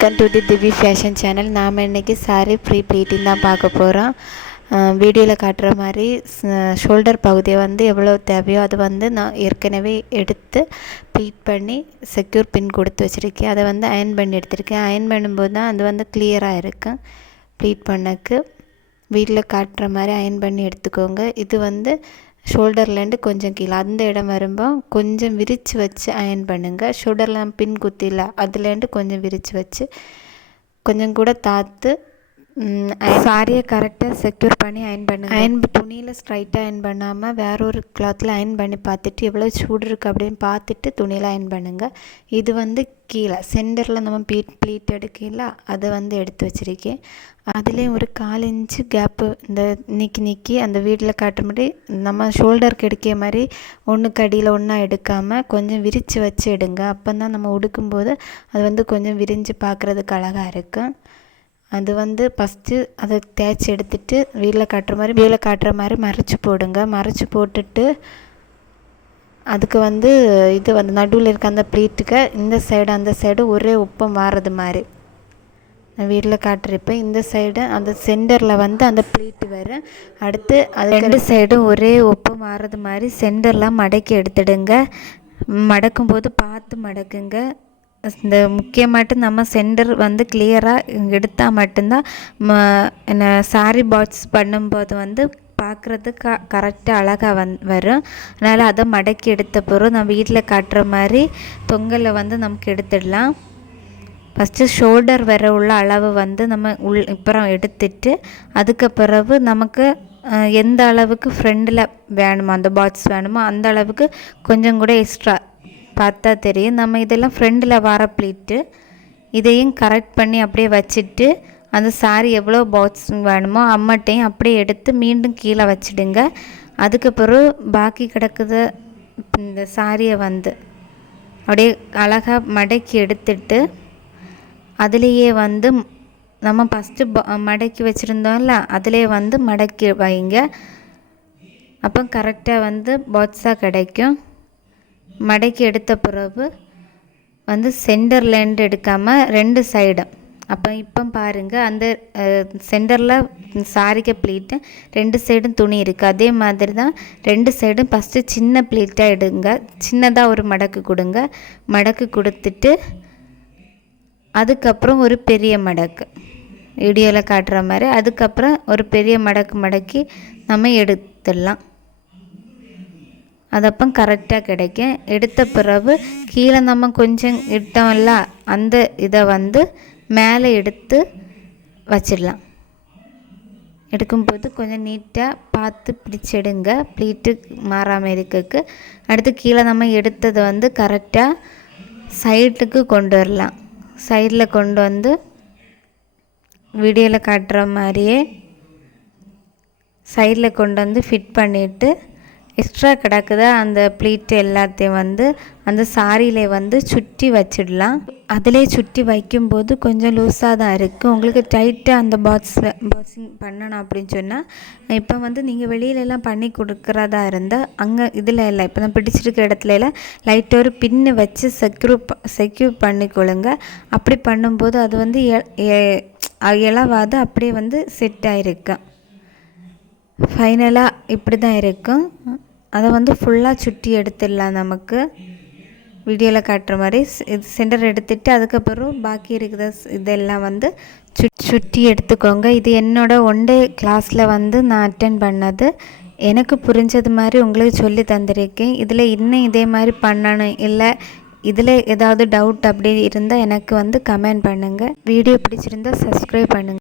Welcome to the திவி fashion channel. நாம் இன்றைக்கி சாரீ ப்ரீ ப்ளீட்டிங் தான் பார்க்க போகிறோம். வீடியோவில் காட்டுற மாதிரி ஷோல்டர் பகுதியை வந்து எவ்வளோ தேவையோ அது வந்து நான் ஏற்கனவே எடுத்து ப்ளீட் பண்ணி செக்யூர் பின் கொடுத்து வச்சுருக்கேன். அதை வந்து அயன் பண்ணி எடுத்திருக்கேன். அயன் பண்ணும்போது தான் அது வந்து கிளியராக இருக்கும். ப்ளீட் பண்ணக்கு வீட்டில் காட்டுற மாதிரி அயன் பண்ணி எடுத்துக்கோங்க. இது வந்து ஷோல்டர்லேருந்து கொஞ்சம் கீழே அந்த இடம் வரும்போது கொஞ்சம் விரித்து வச்சு அயன் பண்ணுங்கள். ஷோல்டர்லாம் பின் குத்தில அதுலேருந்து கொஞ்சம் விரித்து வச்சு கொஞ்சம் கூட தாத்து சாரியை கரெக்டாக செக்யூர் பண்ணி அயன் பண்ணுங்கள். அயன் துணியில் ஸ்ட்ரைட்டாக அயன் பண்ணாமல் வேற ஒரு கிளாத்தில் அயன் பண்ணி பார்த்துட்டு எவ்வளோ சூடு இருக்குது அப்படின்னு பார்த்துட்டு துணியில் அயன் பண்ணுங்கள். இது வந்து கீழே சென்டரில் நம்ம ப்ளீட் எடுக்கல அதை வந்து எடுத்து வச்சுருக்கேன். அதுலேயும் ஒரு 1/4 இன்ச்சு கேப்பு இந்த நீக்கி அந்த வீட்டில் காட்டுற மாதிரி நம்ம ஷோல்டருக்கு எடுக்கிற மாதிரி ஒன்றுக்கு அடியில் ஒன்றா எடுக்காமல் கொஞ்சம் விரித்து வச்சு எடுங்க. அப்போ தான் நம்ம உடுக்கும்போது அது வந்து கொஞ்சம் விரிஞ்சு பார்க்குறதுக்கு அழகாக இருக்கும். அது வந்து ஃபஸ்ட்டு அதை தேய்ச்சி எடுத்துகிட்டு வீட்டில் காட்டுற மாதிரி மறைச்சி போடுங்க. மறைச்சி போட்டுட்டு அதுக்கு வந்து இது வந்து நடுவில் இருக்க அந்த ப்ளீட்டுக்கு இந்த சைடு அந்த சைடு ஒரே ஒப்பம் மாறுறது மாதிரி நான் வீட்டில் காட்டுறப்ப இந்த சைடு அந்த சென்டரில் வந்து அந்த ப்ளீட்டு வரும். அடுத்து அது 2 சைடும் ஒரே ஒப்பம் மாறுறது மாதிரி சென்டரில் மடக்கி எடுத்துடுங்க. மடக்கும்போது பார்த்து மடக்குங்க. இந்த முக்கியமாட்டு நம்ம சென்டர் வந்து கிளியராக எடுத்தால் மட்டும்தான் என்ன சாரி பாட்ஸ் பண்ணும்போது வந்து பார்க்குறதுக்கு கரெக்டாக அழகாக வரும். அதனால் அதை மடக்கி எடுத்த பிறகு நம்ம வீட்டில் காட்டுற மாதிரி தொங்கலை வந்து நமக்கு எடுத்துடலாம். ஃபஸ்ட்டு ஷோல்டர் வர உள்ள அளவு வந்து நம்ம அப்புறம் எடுத்துட்டு அதுக்கு பிறகு நமக்கு எந்த அளவுக்கு ஃப்ரெண்டில் வேணுமோ அந்த பாட்ஸ் வேணுமோ அந்த அளவுக்கு கொஞ்சம் கூட எக்ஸ்ட்ரா பார்த்தா தெரியும். நம்ம இதெல்லாம் ஃப்ரெண்டில் வர ப்ளீட்டு இதையும் கரெக்ட் பண்ணி அப்படியே வச்சுட்டு அந்த சாரி எவ்வளோ பாட்ஸ் வேணுமோ அம்மட்டையும் அப்படியே எடுத்து மீண்டும் கீழே வச்சுடுங்க. அதுக்கு பிறகு பாக்கி கிடக்குத இந்த சாரியை வந்து அப்படியே அழகாக மடக்கி எடுத்துட்டு அதுலேயே வந்து நம்ம ஃபஸ்ட்டு மடக்கி வச்சுருந்தோம்ல அதிலே வந்து மடக்கி வைங்க. அப்போ கரெக்டாக வந்து பாட்ஸாக கிடைக்கும். மடக்கி எடுத்த பிறகு வந்து சென்டர்லேருந்து எடுக்காமல் 2 சைடும் இப்போ பாருங்கள் அந்த சென்டரில் சாரிக்கு ப்ளீட்டு 2 சைடும் துணி இருக்குது. அதே மாதிரி தான் 2 சைடும் ஃபஸ்ட்டு சின்ன ப்ளீட்டாக எடுங்க. சின்னதாக ஒரு மடக்கு கொடுங்க. மடக்கு கொடுத்துட்டு அதுக்கப்புறம் ஒரு பெரிய மடக்கு வீடியோவில் காட்டுற மாதிரி அதுக்கப்புறம் ஒரு பெரிய மடக்கி நம்ம எடுத்துடலாம். அதப்போ கரெக்டாக கிடைக்கும். எடுத்த பிறகு கீழே நம்ம கொஞ்சம் இட்டோம்ல அந்த இதை வந்து மேலே எடுத்து வச்சிடலாம். எடுக்கும்போது கொஞ்சம் நீட்டாக பார்த்து பிடிச்சிடுங்க ப்ளீட்டு மாறாமல் இருக்கக்கு. அடுத்து கீழே நம்ம எடுத்ததை வந்து கரெக்டாக சைடுக்கு கொண்டு வரலாம். சைடில் கொண்டு வந்து வீடியோவில் காட்டுற மாதிரியே சைடில் கொண்டு வந்து ஃபிட் பண்ணிவிட்டு எக்ஸ்ட்ரா கிடக்குத அந்த ப்ளீட்டு எல்லாத்தையும் வந்து அந்த சாரியிலே வந்து சுற்றி வச்சிடலாம். அதிலே சுற்றி வைக்கும்போது கொஞ்சம் லூஸாக தான் இருக்குது. உங்களுக்கு டைட்டாக அந்த பாட்ஸிங் பண்ணணும் அப்படின்னு சொன்னால் இப்போ வந்து நீங்கள் வெளியிலலாம் பண்ணி கொடுக்குறதா இருந்தால் அங்கே இதில் இல்லை இப்போ நான் பிடிச்சிருக்கிற இடத்துலலாம் லைட்டாக ஒரு பின்னு வச்சு செக்யூர் பண்ணிக்கொள்ளுங்க. அப்படி பண்ணும்போது அது வந்து இலவாது அப்படியே வந்து செட் ஆகிருக்கும். ஃபைனலாக இப்படி தான் இருக்கும். அதை வந்து ஃபுல்லாக சுற்றி எடுத்துடலாம். நமக்கு வீடியோவில் காட்டுற மாதிரி இது சென்டர் எடுத்துகிட்டு அதுக்கப்புறம் பாக்கி இருக்கிற இதெல்லாம் வந்து சுற்றி எடுத்துக்கோங்க. இது என்னோடய 1 டே கிளாஸில் வந்து நான் அட்டென்ட் பண்ணது. எனக்கு புரிஞ்சது மாதிரி உங்களுக்கு சொல்லி தந்திருக்கேன். இதில் இன்னும் இதே மாதிரி பண்ணணும் இல்லை இதில் ஏதாவது டவுட் அப்படி இருந்தால் எனக்கு வந்து கமெண்ட் பண்ணுங்கள். வீடியோ பிடிச்சிருந்தால் சப்ஸ்கிரைப் பண்ணுங்கள்.